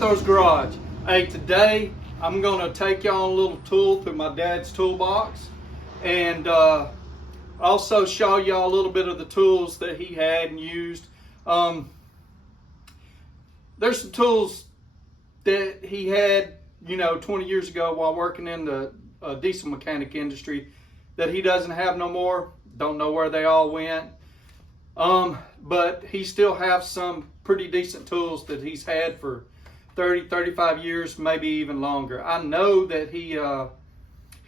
Outdoors Garage. Hey, today I'm gonna take y'all on a little tour through my dad's toolbox, and also show y'all a little bit of the tools that he had and used. There's some tools that he had, 20 years ago while working in the diesel mechanic industry that he doesn't have no more. Don't know where they all went. But he still has some pretty decent tools that he's had for 30, 35 years, maybe even longer. I know that he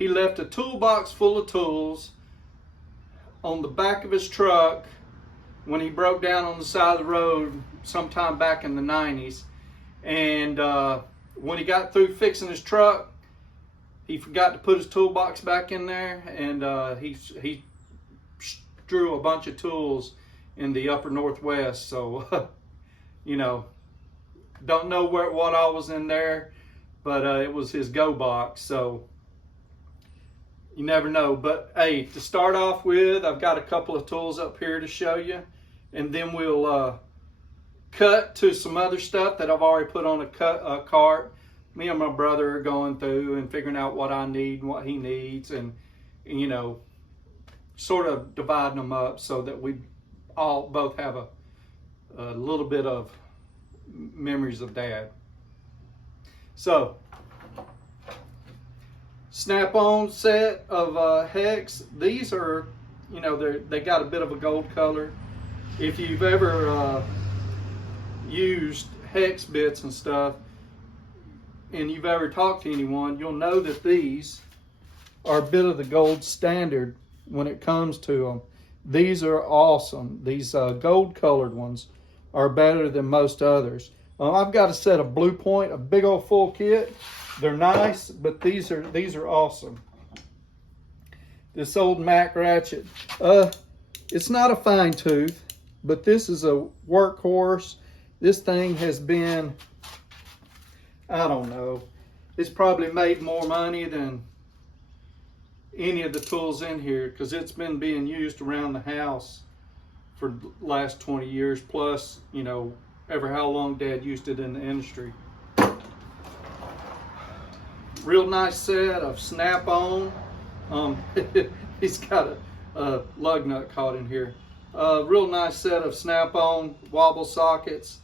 left a toolbox full of tools on the back of his truck when he broke down on the side of the road sometime back in the 90s. And when he got through fixing his truck, he forgot to put his toolbox back in there, and he drew a bunch of tools in the upper Northwest. So, don't know what all was in there, but it was his go box. So you never know. But hey, to start off with, I've got a couple of tools up here to show you, and then we'll cut to some other stuff that I've already put on a cart. Me and my brother are going through and figuring out what I need and what he needs, and sort of dividing them up so that we both have a little bit of memories of Dad. So, snap-on set of hex. These are, they got a bit of a gold color. If you've ever used hex bits and stuff, and you've ever talked to anyone, you'll know that these are a bit of the gold standard when it comes to them. These are awesome. These gold colored ones are better than most others. I've got a set of Blue Point, a big old full kit. They're nice, but these are awesome. This old Mac ratchet. It's not a fine tooth, but this is a workhorse. This thing has been, I don't know, it's probably made more money than any of the tools in here, because it's been being used around the house for the last 20 years plus, ever how long Dad used it in the industry. Real nice set of snap-on. He's got a lug nut caught in here. Real nice set of snap-on wobble sockets.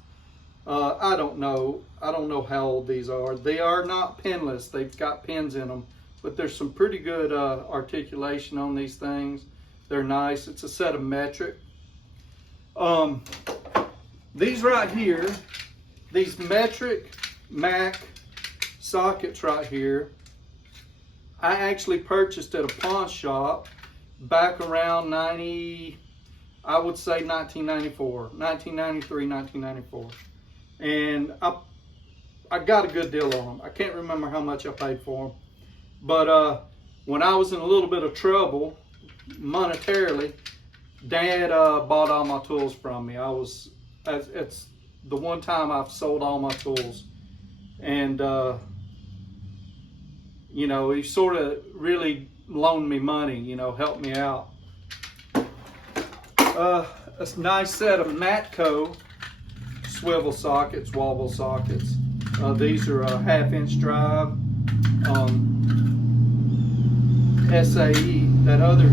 I don't know how old these are. They are not pinless. They've got pins in them, but there's some pretty good articulation on these things. They're nice. It's a set of metric. These right here, these metric Mac sockets right here, I actually purchased at a pawn shop back around 1993, 1994. And I got a good deal on them. I can't remember how much I paid for them. But when I was in a little bit of trouble monetarily, Dad bought all my tools from me. It's the one time I've sold all my tools. And, he sort of really loaned me money, helped me out. A nice set of Matco swivel sockets, wobble sockets. These are a 1/2-inch drive. SAE, that other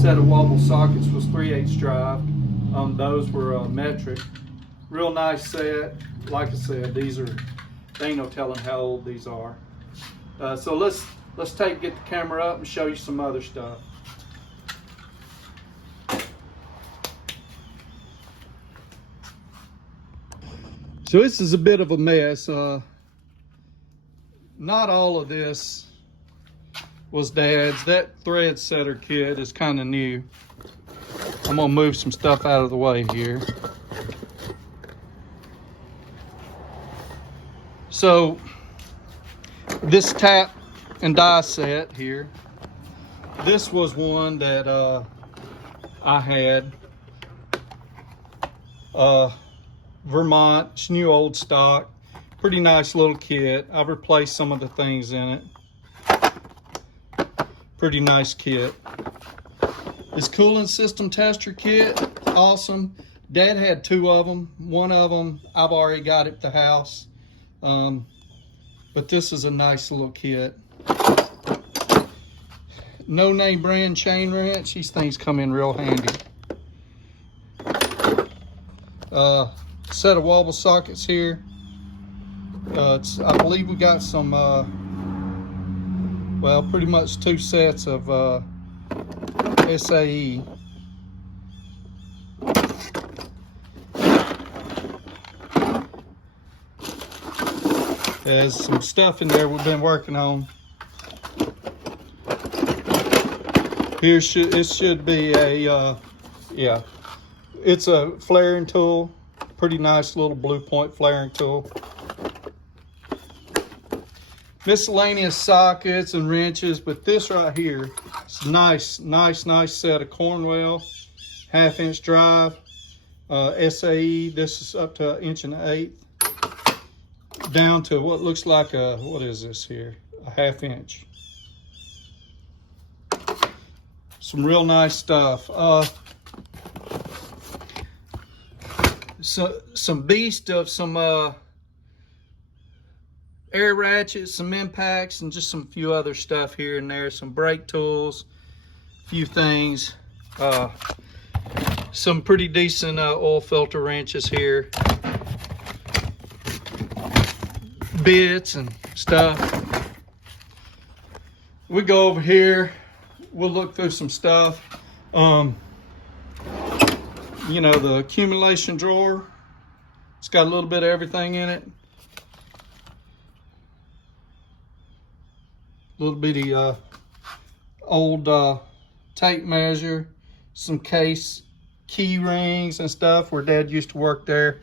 set of wobble sockets was 3/8 drive. Those were metric. Real nice set. Like I said, they ain't no telling how old these are. So let's get the camera up and show you some other stuff. So this is a bit of a mess. Not all of this was Dad's. That thread setter kit is kind of new. I'm gonna move some stuff out of the way here. So this tap and die set here, this was one that I had. Vermont, it's new old stock. Pretty nice little kit. I've replaced some of the things in it. Pretty nice kit. This cooling system tester kit, awesome. Dad had two of them. One of them I've already got at the house. But this is a nice little kit. No name brand chain wrench. These things come in real handy. Set of wobble sockets here. I believe we got some, well, pretty much 2 sets of SAE. There's some stuff in there we've been working on. Here it should be a, yeah, it's a flaring tool. Pretty nice little blue point flaring tool. Miscellaneous sockets and wrenches, but this right here is a nice set of Cornwell 1/2-inch drive. SAE, this is up to 1 1/8. Down to what looks like a, what is this here? A 1/2 inch. Some real nice stuff. So some beast of some air ratchets, some impacts, and just some few other stuff here and there. Some brake tools, a few things. Some pretty decent oil filter wrenches here. Bits and stuff. We go over here, we'll look through some stuff. You know, the accumulation drawer, it's got a little bit of everything in it. Little bitty old tape measure, some case key rings and stuff where Dad used to work there.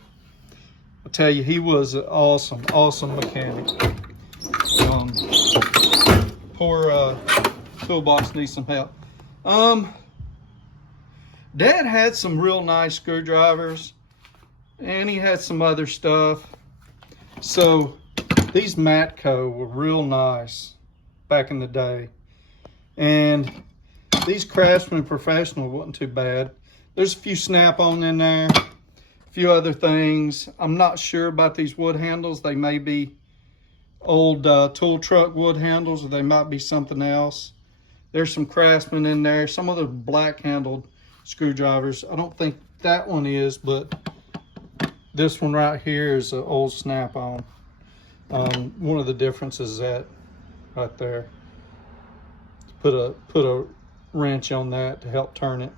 I tell you, he was an awesome mechanic. Poor Toolbox needs some help. Dad had some real nice screwdrivers, and he had some other stuff. So these Matco were real nice back in the day, and these Craftsman Professional wasn't too bad. There's a few snap-on in there. Few other things. I'm not sure about these wood handles. They may be old tool truck wood handles, or they might be something else. There's some Craftsman in there. Some other black handled screwdrivers. I don't think that one is, but this one right here is an old snap-on. One of the differences is that right there. Put a wrench on that to help turn it.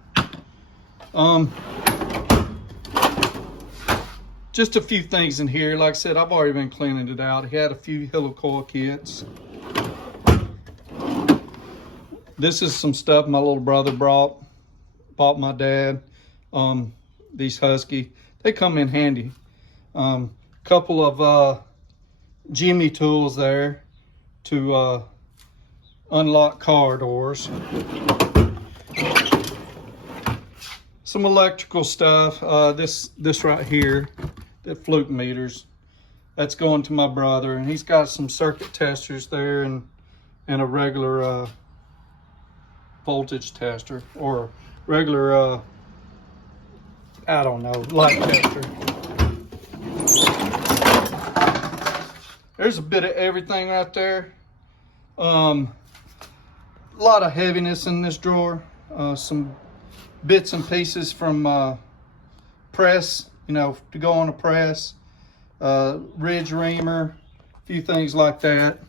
Just a few things in here. Like I said, I've already been cleaning it out. He had a few helicoil kits. This is some stuff my little brother bought my dad. These Husky, they come in handy. Couple of Jimmy tools there to unlock car doors. Some electrical stuff. This right here, the fluke meters, that's going to my brother, and he's got some circuit testers there and a regular voltage tester, or regular I don't know, light tester. There's a bit of everything right there. A lot of heaviness in this drawer. Some bits and pieces from press, you know, to go on a press, ridge reamer, a few things like that.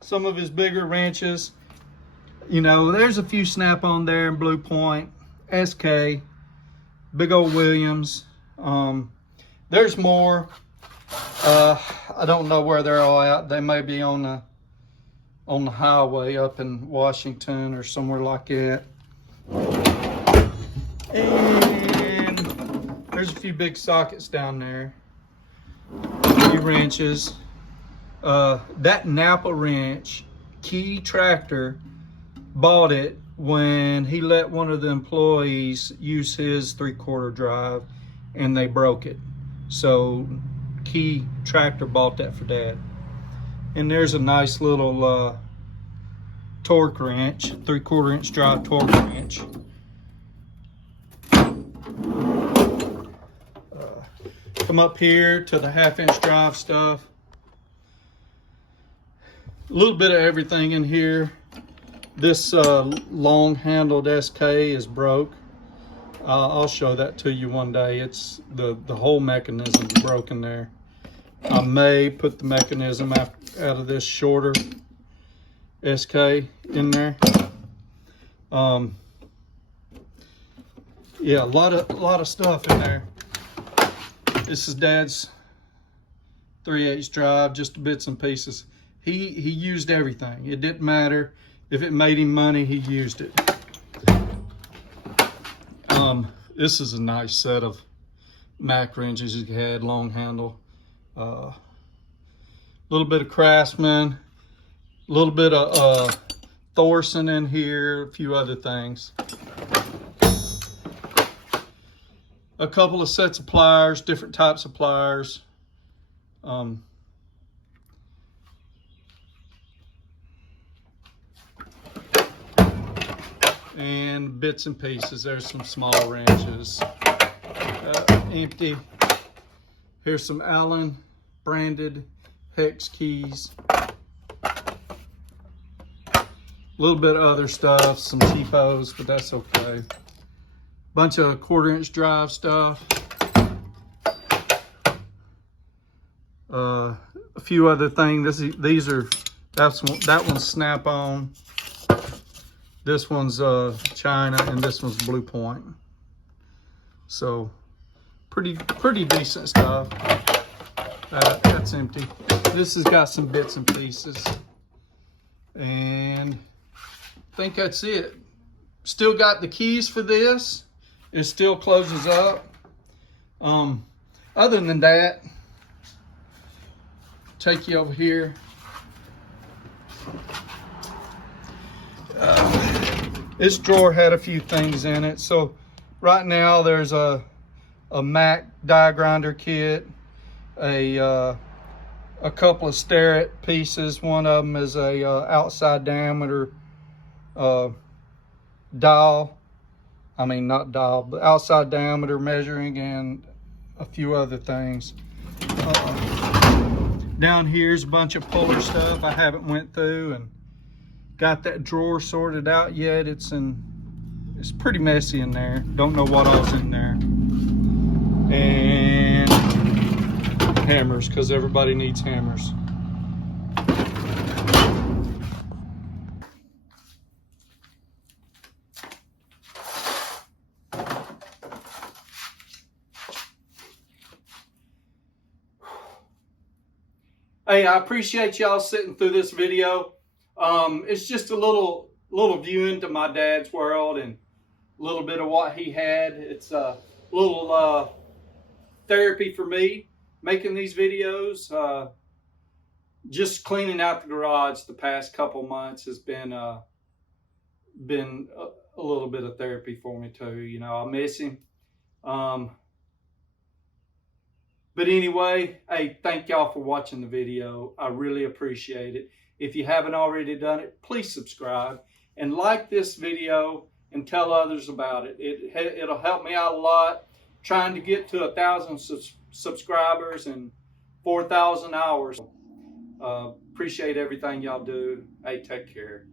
Some of his bigger wrenches, you know, there's a few snap-on there in Blue Point, SK, big old Williams. There's more. I don't know where they're all at. They may be on the highway up in Washington or somewhere like that. And there's a few big sockets down there. A few wrenches. That Napa wrench, Key Tractor bought it when he let one of the employees use his 3/4 drive and they broke it. So Key Tractor bought that for Dad. And there's a nice little torque wrench, 3/4 inch drive torque wrench. Come up here to the 1/2-inch drive stuff. A little bit of everything in here. This long-handled SK is broke. I'll show that to you one day. It's the whole mechanism is broken there. I may put the mechanism out of this shorter SK in there. Yeah, a lot of stuff in there. This is Dad's 3/8 drive, just the bits and pieces. He used everything. It didn't matter if it made him money, he used it. This is a nice set of Mac wrenches he had, long handle. A little bit of Craftsman, a little bit of Thorson in here, a few other things. A couple of sets of pliers, different types of pliers. And bits and pieces. There's some small wrenches. Empty. Here's some Allen branded hex keys. A little bit of other stuff, some cheapos, but that's okay. Bunch of 1/4-inch drive stuff. A few other things. That one's snap-on. This one's China, and this one's Blue Point. So pretty decent stuff. That's empty. This has got some bits and pieces, and I think that's it. Still got the keys for this. It still closes up. Other than that, take you over here. This drawer had a few things in it. So right now there's a Mac die grinder kit, a couple of Starrett pieces. One of them is a outside diameter dial. I mean, not dial, but outside diameter measuring, and a few other things. Down here's a bunch of puller stuff I haven't went through and got that drawer sorted out yet. It's pretty messy in there. Don't know what all's in there. And hammers, because everybody needs hammers. Hey, I appreciate y'all sitting through this video. It's just a little view into my dad's world and a little bit of what he had. It's a little therapy for me making these videos. Just cleaning out the garage the past couple months has been a little bit of therapy for me too. You know, I miss him. But anyway, hey, thank y'all for watching the video. I really appreciate it. If you haven't already done it, please subscribe and like this video and tell others about it. It'll help me out a lot. Trying to get to 1,000 subscribers and 4,000 hours. Appreciate everything y'all do. Hey, take care.